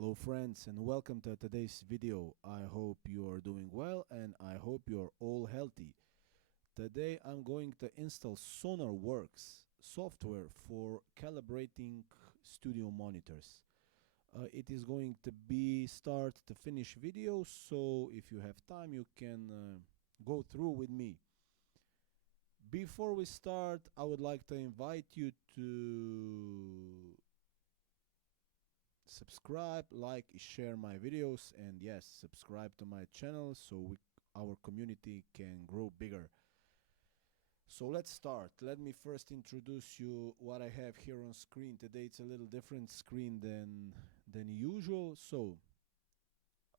Hello friends and welcome to today's video. I hope you are doing well and I hope you are all healthy. Today I'm going to install Sonarworks software for calibrating studio monitors. It is going to be start to finish video, so if you have time you can go through with me. Before we start, I would like to invite you to subscribe, like, share my videos, and yes, subscribe to my channel so our community can grow bigger. So let's start. Let me first introduce you what I have here on screen. Today it's a little different screen than usual. So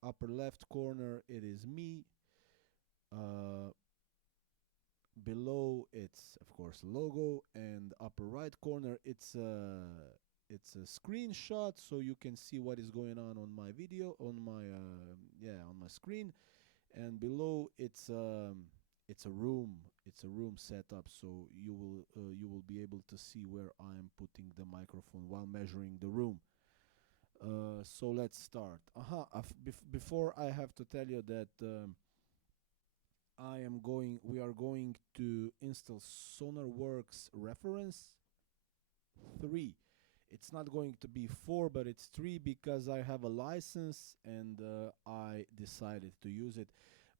upper left corner it is me. Below it's of course logo, and upper right corner it's a screenshot, so you can see what is going on my video on my screen. And below it's a room setup, so you will be able to see where I am putting the microphone while measuring the room. So let's start. Before, I have to tell you that we are going to install Sonarworks Reference 3. It's not going to be 4, but it's 3 because I have a license and I decided to use it.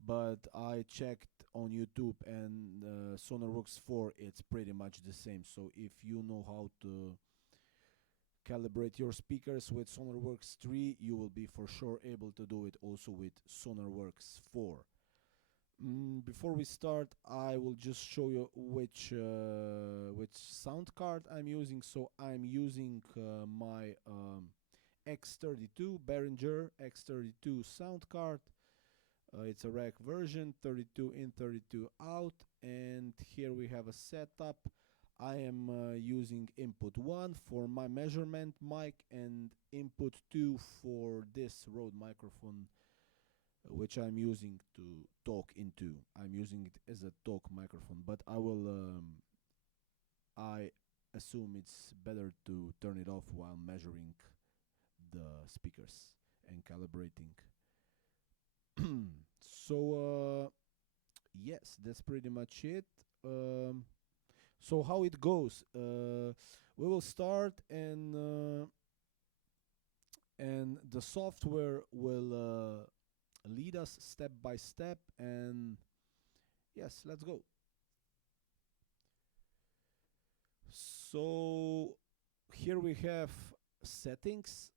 But I checked on YouTube, and Sonarworks 4, it's pretty much the same. So if you know how to calibrate your speakers with Sonarworks 3, you will be for sure able to do it also with Sonarworks 4. Before we start, I will just show you which sound card I'm using. So I'm using my X32 Behringer X32 sound card. It's a rack version, 32 in, 32 out, and here we have a setup. I am using input 1 for my measurement mic and input 2 for this Rode microphone, which I'm using to talk into. I'm using it as a talk microphone, but I assume it's better to turn it off while measuring the speakers and calibrating. So yes, that's pretty much it. So how it goes, we will start, and the software will lead us step by step, and yes, let's go. So here we have settings.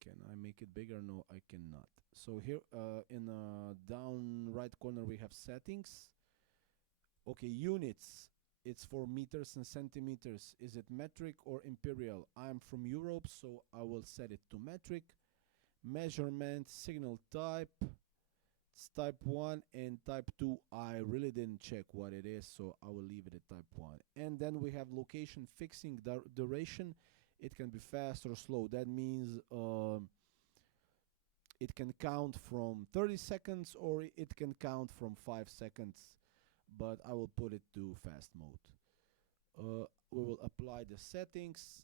Can I make it bigger? No, I cannot. So here in the down right corner we have settings. Okay, units, it's for meters and centimeters. Is it metric or imperial? I'm from Europe, so I will set it to metric. Measurement, signal type, it's type 1, and type 2 I really didn't check what it is, so I will leave it at type 1. And then we have location fixing duration. It can be fast or slow. That means it can count from 30 seconds or it can count from 5 seconds, but I will put it to fast mode. We will apply the settings.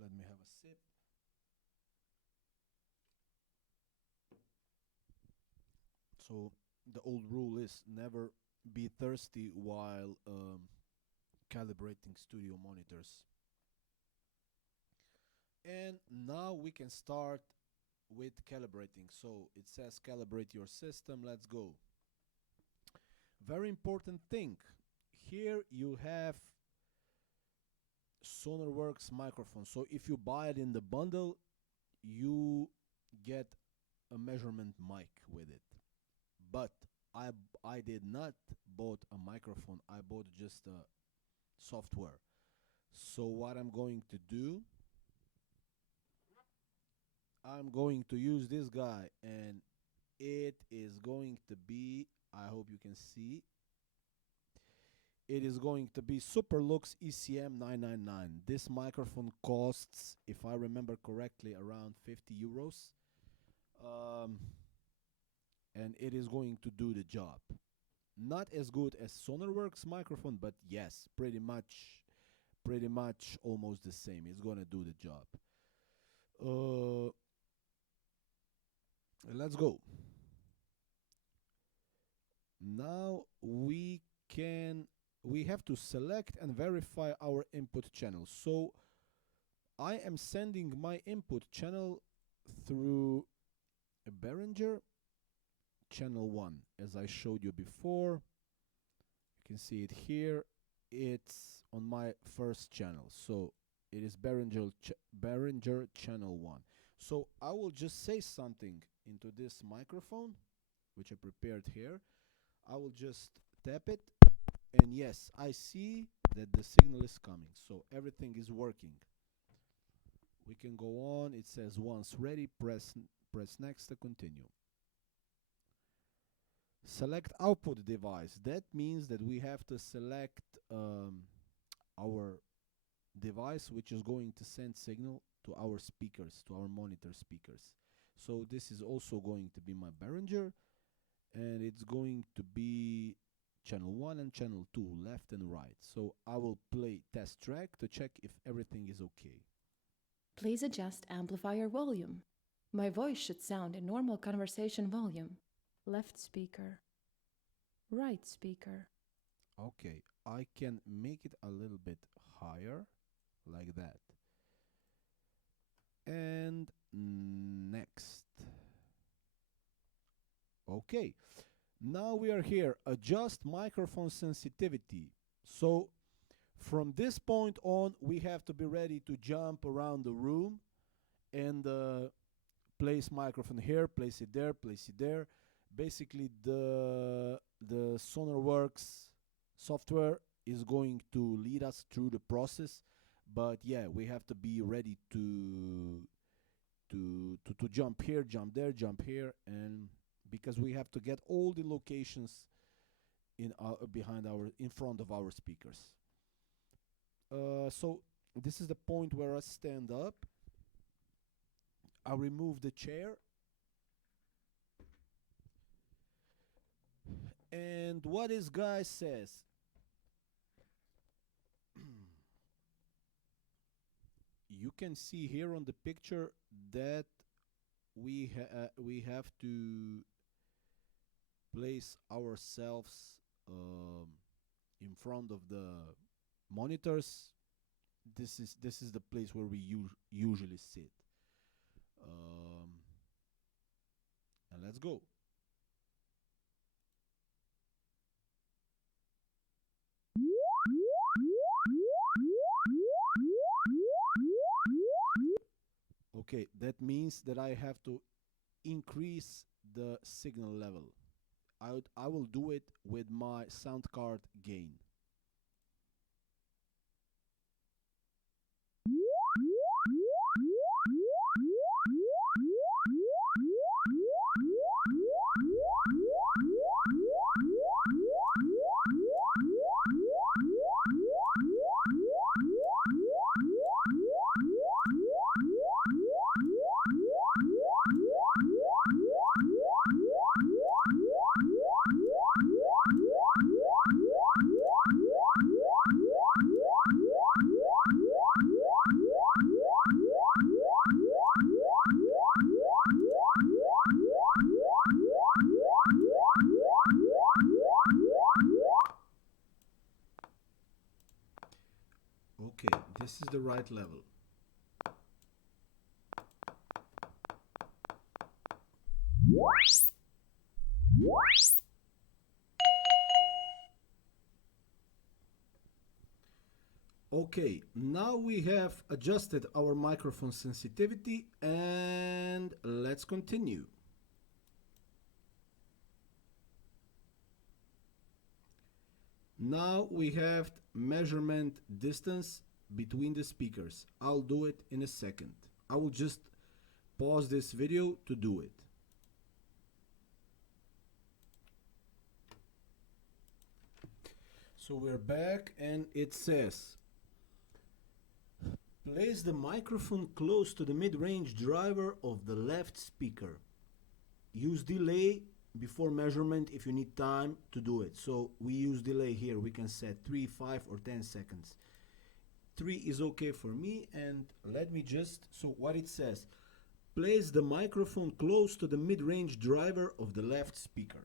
Let me have a sip. So the old rule is never be thirsty while calibrating studio monitors. And now we can start with calibrating. So it says calibrate your system. Let's go. Very important thing. Here you have Sonarworks microphone. So if you buy it in the bundle, you get a measurement mic with it. But I did not bought a microphone. I bought just a software. So what I'm going to do, I'm going to use this guy, and it is going to be, I hope you can see, it is going to be Superlux ECM 999. This microphone costs, if I remember correctly, around 50 euros. And it is going to do the job. Not as good as Sonarworks microphone, but yes, pretty much almost the same. It's gonna do the job. let's go. Now we have to select and verify our input channel. So I am sending my input channel through a Behringer channel 1, as I showed you before. You can see it here. It's on my first channel, so it is Behringer channel 1. So I will just say something into this microphone, which I prepared here. I will just tap it, and yes, I see that the signal is coming, so everything is working. We can go on. It says once ready, press next to continue. Select output device. That means that we have to select our device which is going to send signal to our speakers, to our monitor speakers. So this is also going to be my Behringer, and it's going to be channel 1 and channel 2, left and right. So I will play test track to check if everything is okay. Please adjust amplifier volume. My voice should sound in normal conversation volume. Left speaker. Right speaker. Okay, I can make it a little bit higher, like that. And next. Okay, now we are here. Adjust microphone sensitivity. So from this point on, we have to be ready to jump around the room and place microphone here, place it there, place it there. Basically, the Sonarworks software is going to lead us through the process, but yeah, we have to be ready to jump here, jump there, jump here, and because we have to get all the locations in front of our speakers. So this is the point where I stand up. I remove the chair. And what this guy says, you can see here on the picture that we have to place ourselves in front of the monitors. This is the place where we usually sit. And let's go. Okay, that means that I have to increase the signal level. I will do it with my sound card gain. Okay, this is the right level. Okay, now we have adjusted our microphone sensitivity, and let's continue. Now we have measurement distance between the speakers. I'll do it in a second. I will just pause this video to do it. So we're back, and it says, place the microphone close to the mid-range driver of the left speaker. Use delay before measurement if you need time to do it. So we use delay here. We can set 3, 5, or 10 seconds. 3 is okay for me, and let me just, so what it says, Place the microphone close to the mid-range driver of the left speaker.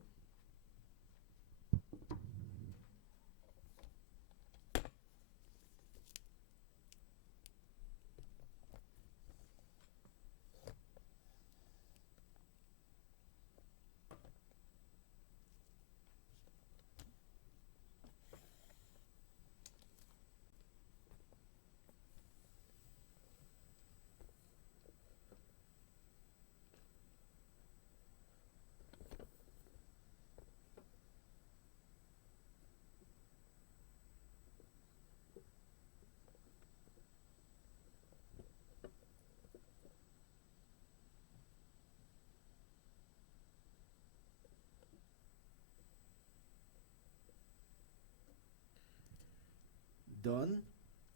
Done.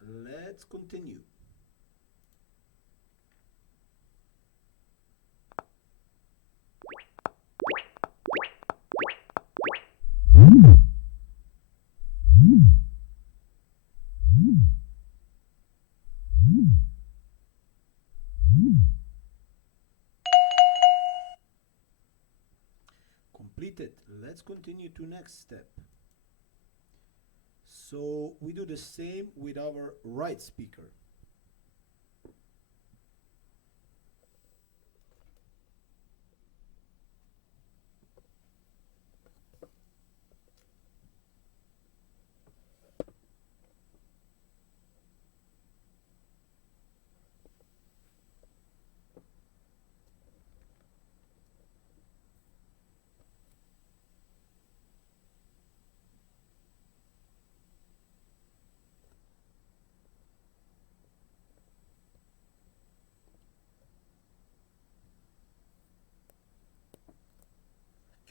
Let's continue. Completed. Let's continue to next step. So we do the same with our right speaker.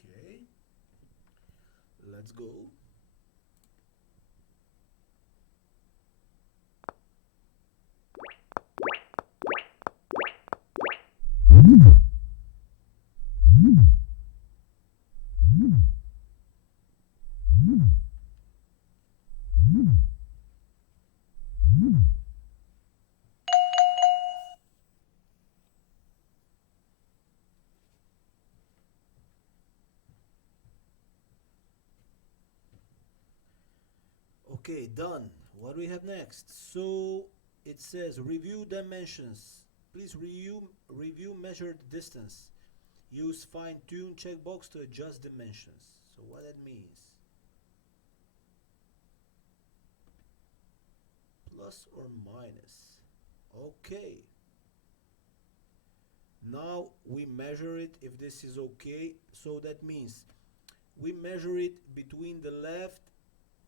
Okay, let's go. Okay, done. What do we have next? So it says review dimensions. Please review measured distance. Use fine tune checkbox to adjust dimensions. So what that means? Plus or minus. Okay. Now we measure it if this is okay. So that means we measure it between the left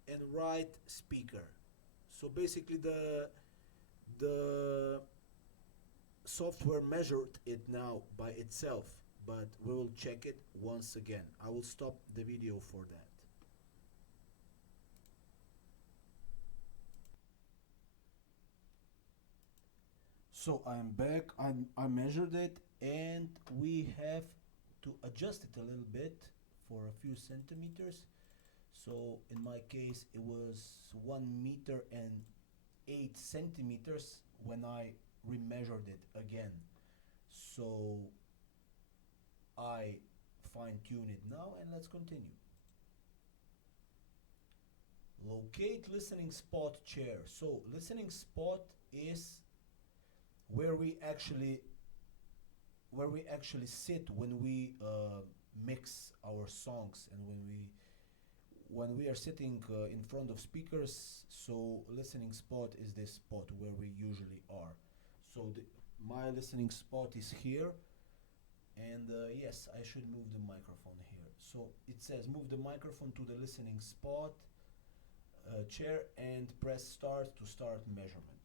and right speaker. So basically the software measured it now by itself, but we will check it once again. I will stop the video for that. So I'm back. I measured it, and we have to adjust it a little bit for a few centimeters. So in my case it was 1 meter and 8 centimeters when I remeasured it again. So I fine-tune it now, and let's continue. Locate listening spot chair. So listening spot is where we actually sit when we mix our songs, and when we are sitting in front of speakers. So listening spot is this spot where we usually are. So my listening spot is here, and yes, I should move the microphone here. So it says move the microphone to the listening spot chair and press start to start measurement.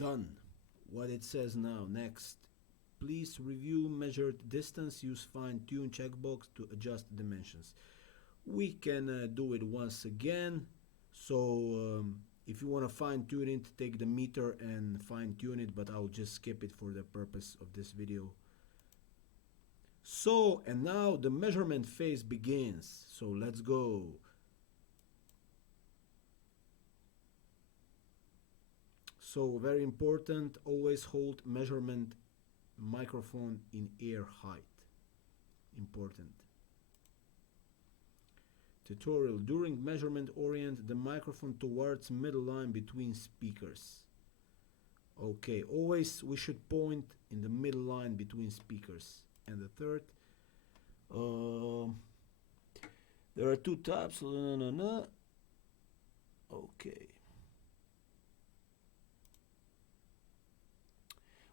Done. What it says now, next. Please review measured distance, use fine-tune checkbox to adjust dimensions. We can do it once again. So if you want to fine-tune it, take the meter and fine-tune it, but I'll just skip it for the purpose of this video. So, and now the measurement phase begins. So let's go. So very important, always hold measurement microphone in ear height. Important. Tutorial. During measurement, orient the microphone towards middle line between speakers. Okay, always we should point in the middle line between speakers. And the third, there are two types. Okay.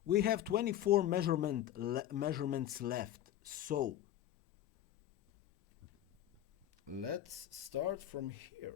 We have 24 measurements left, so let's start from here.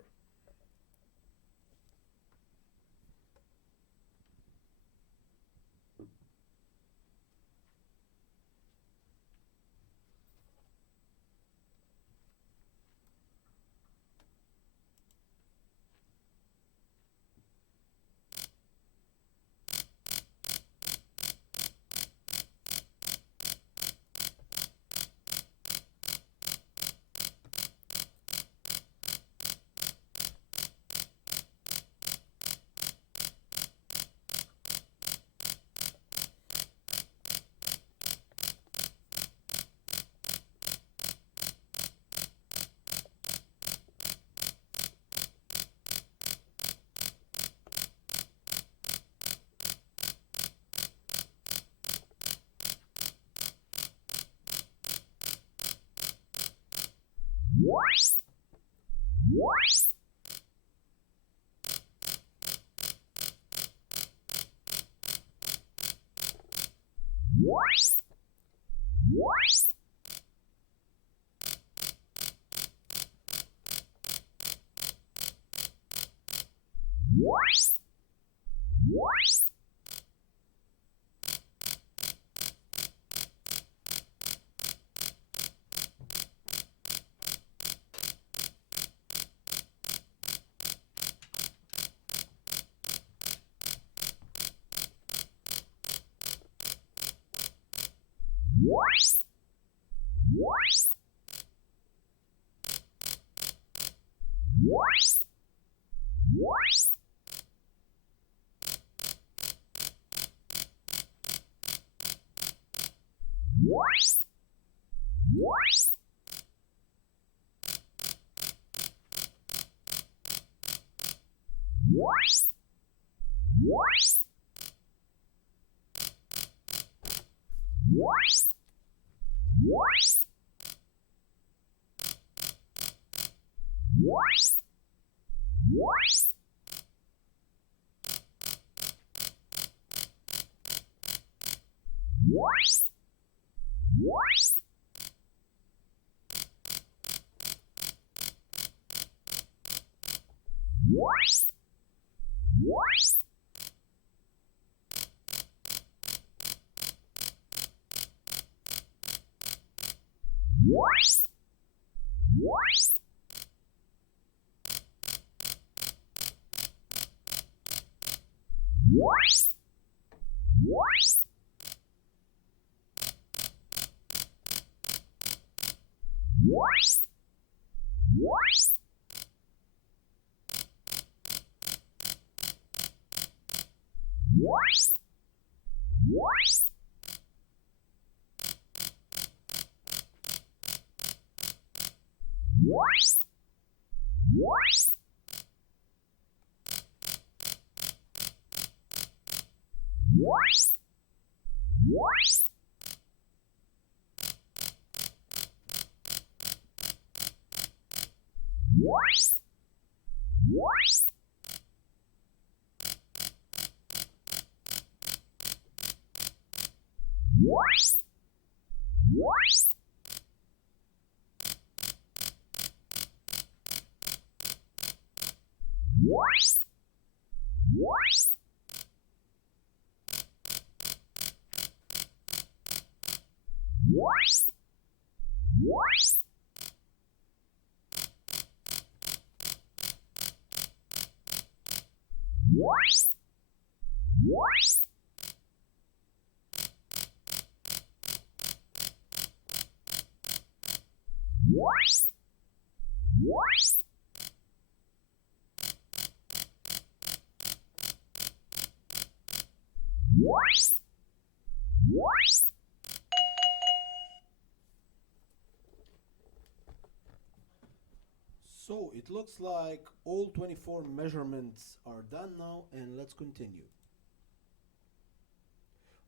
So it looks like all 24 measurements are done now, and let's continue.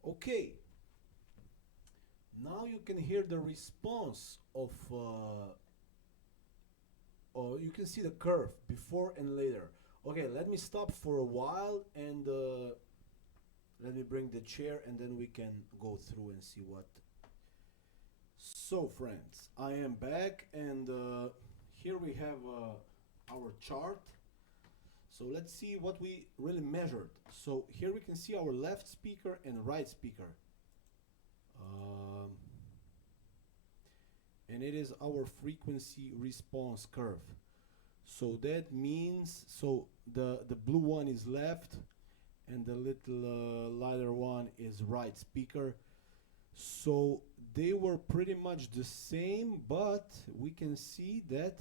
Okay, now you can hear the response of, or you can see the curve before and later. Okay, let me stop for a while and let me bring the chair and then we can go through and see what. So friends, I am back and here we have our chart. So let's see what we really measured. So here we can see our left speaker and right speaker. And it is our frequency response curve. So that means, so the blue one is left and the little lighter one is right speaker. So they were pretty much the same, but we can see that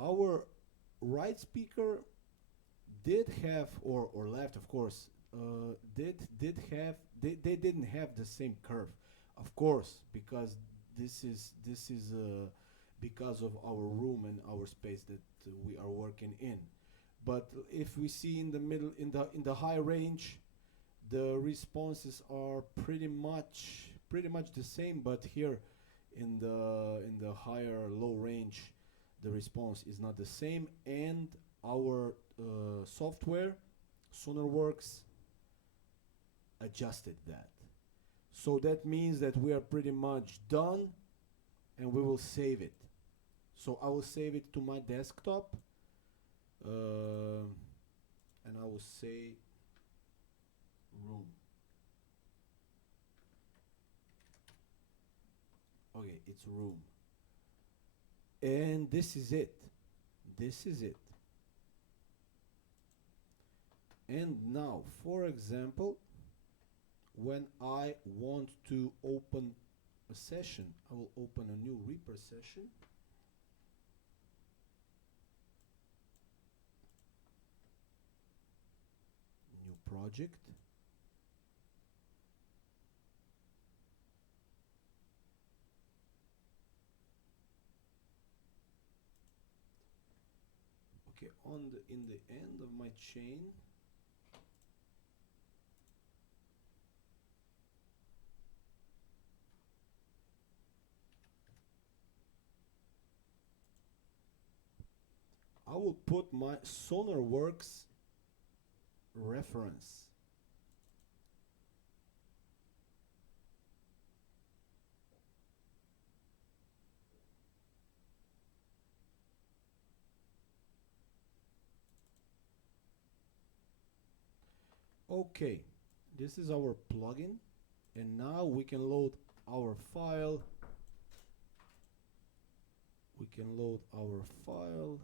our right speaker did have, or left of course, did have, they didn't have the same curve, of course, because this is because of our room and our space that we are working in. But if we see in the middle, in the high range, the responses are pretty much the same. But here in the higher low range, the response is not the same, and our software Sonarworks adjusted that. So that means that we are pretty much done, and we will save it. So I will save it to my desktop, and I will say room. Okay, it's room. And this is it. This is it. And now, for example, when I want to open a session, I will open a new Reaper session. New project. Okay, in the end of my chain, I will put my Sonarworks reference. Okay, this is our plugin, and now we can load our file. We can load our file.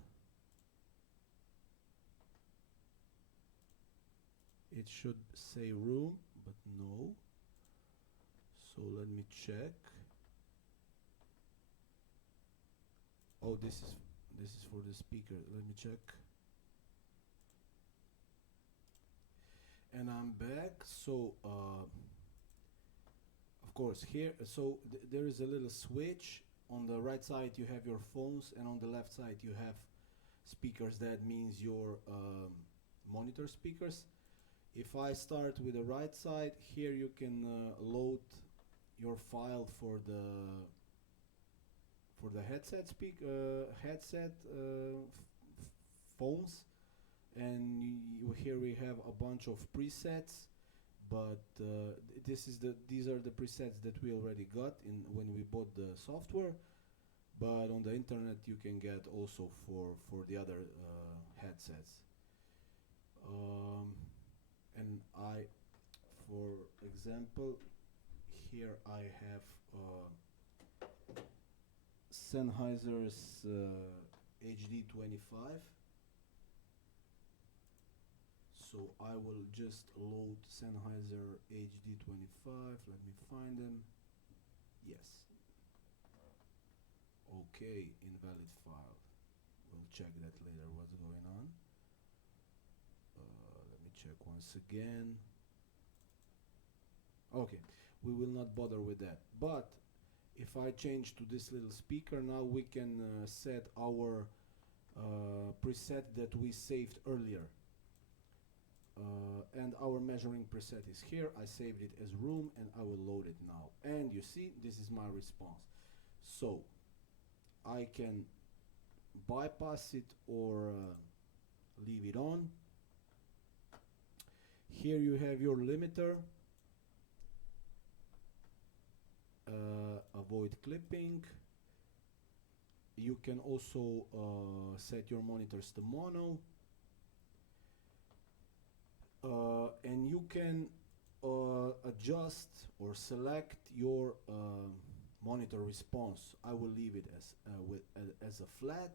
It should say room, but no. So let me check. Oh, this is for the speaker. Let me check. And I'm back. So of course here, so there is a little switch. On the right side you have your phones, and on the left side you have speakers. That means your monitor speakers. If I start with the right side, here you can load your file for the headset phones, and here we have a bunch of presets. But these are the presets that we already got in when we bought the software. But on the internet you can get also for the other headsets. And for example, here I have Sennheiser's HD25. So I will just load Sennheiser HD25. Let me find them. Yes. Okay, invalid file. We'll check that later what's going on. Let me check once again. Okay, we will not bother with that. But if I change to this little speaker, now we can set our preset that we saved earlier. And our measuring preset is here. I saved it as room and I will load it now. And you see, this is my response. So I can bypass it or leave it on. Here you have your limiter. Avoid clipping. You can also set your monitors to mono. And you can adjust or select your monitor response. I will leave it as a flat,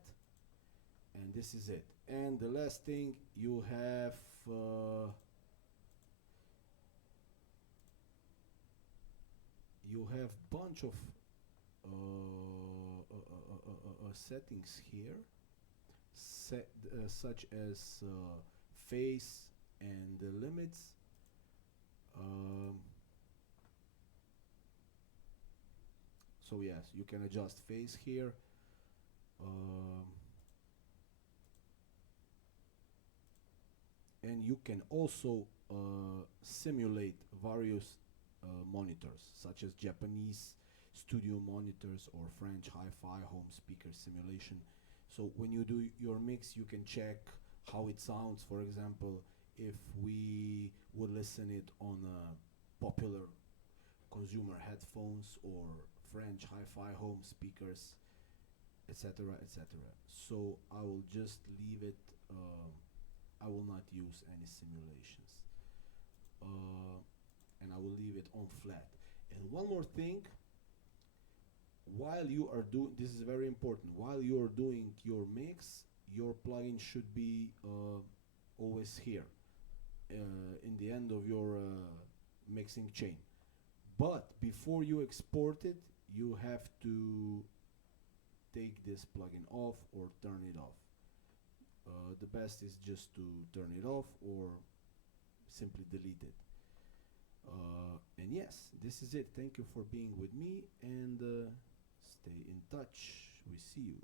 and this is it. And the last thing, you have bunch of settings here, such as phase and the limits. So yes, you can adjust phase here. And you can also simulate various monitors, such as Japanese studio monitors or French hi-fi home speaker simulation. So when you do your mix, you can check how it sounds. For example, if we would listen it on popular consumer headphones or French hi-fi home speakers, etc., etc. So I will just leave it. I will not use any simulations, and I will leave it on flat. And one more thing, while you are doing, this is very important, while you are doing your mix, your plugin should be always here in the end of your mixing chain. But before you export it, you have to take this plugin off or turn it off. The best is just to turn it off or simply delete it. And yes, this is it. Thank you for being with me, and stay in touch. We see you.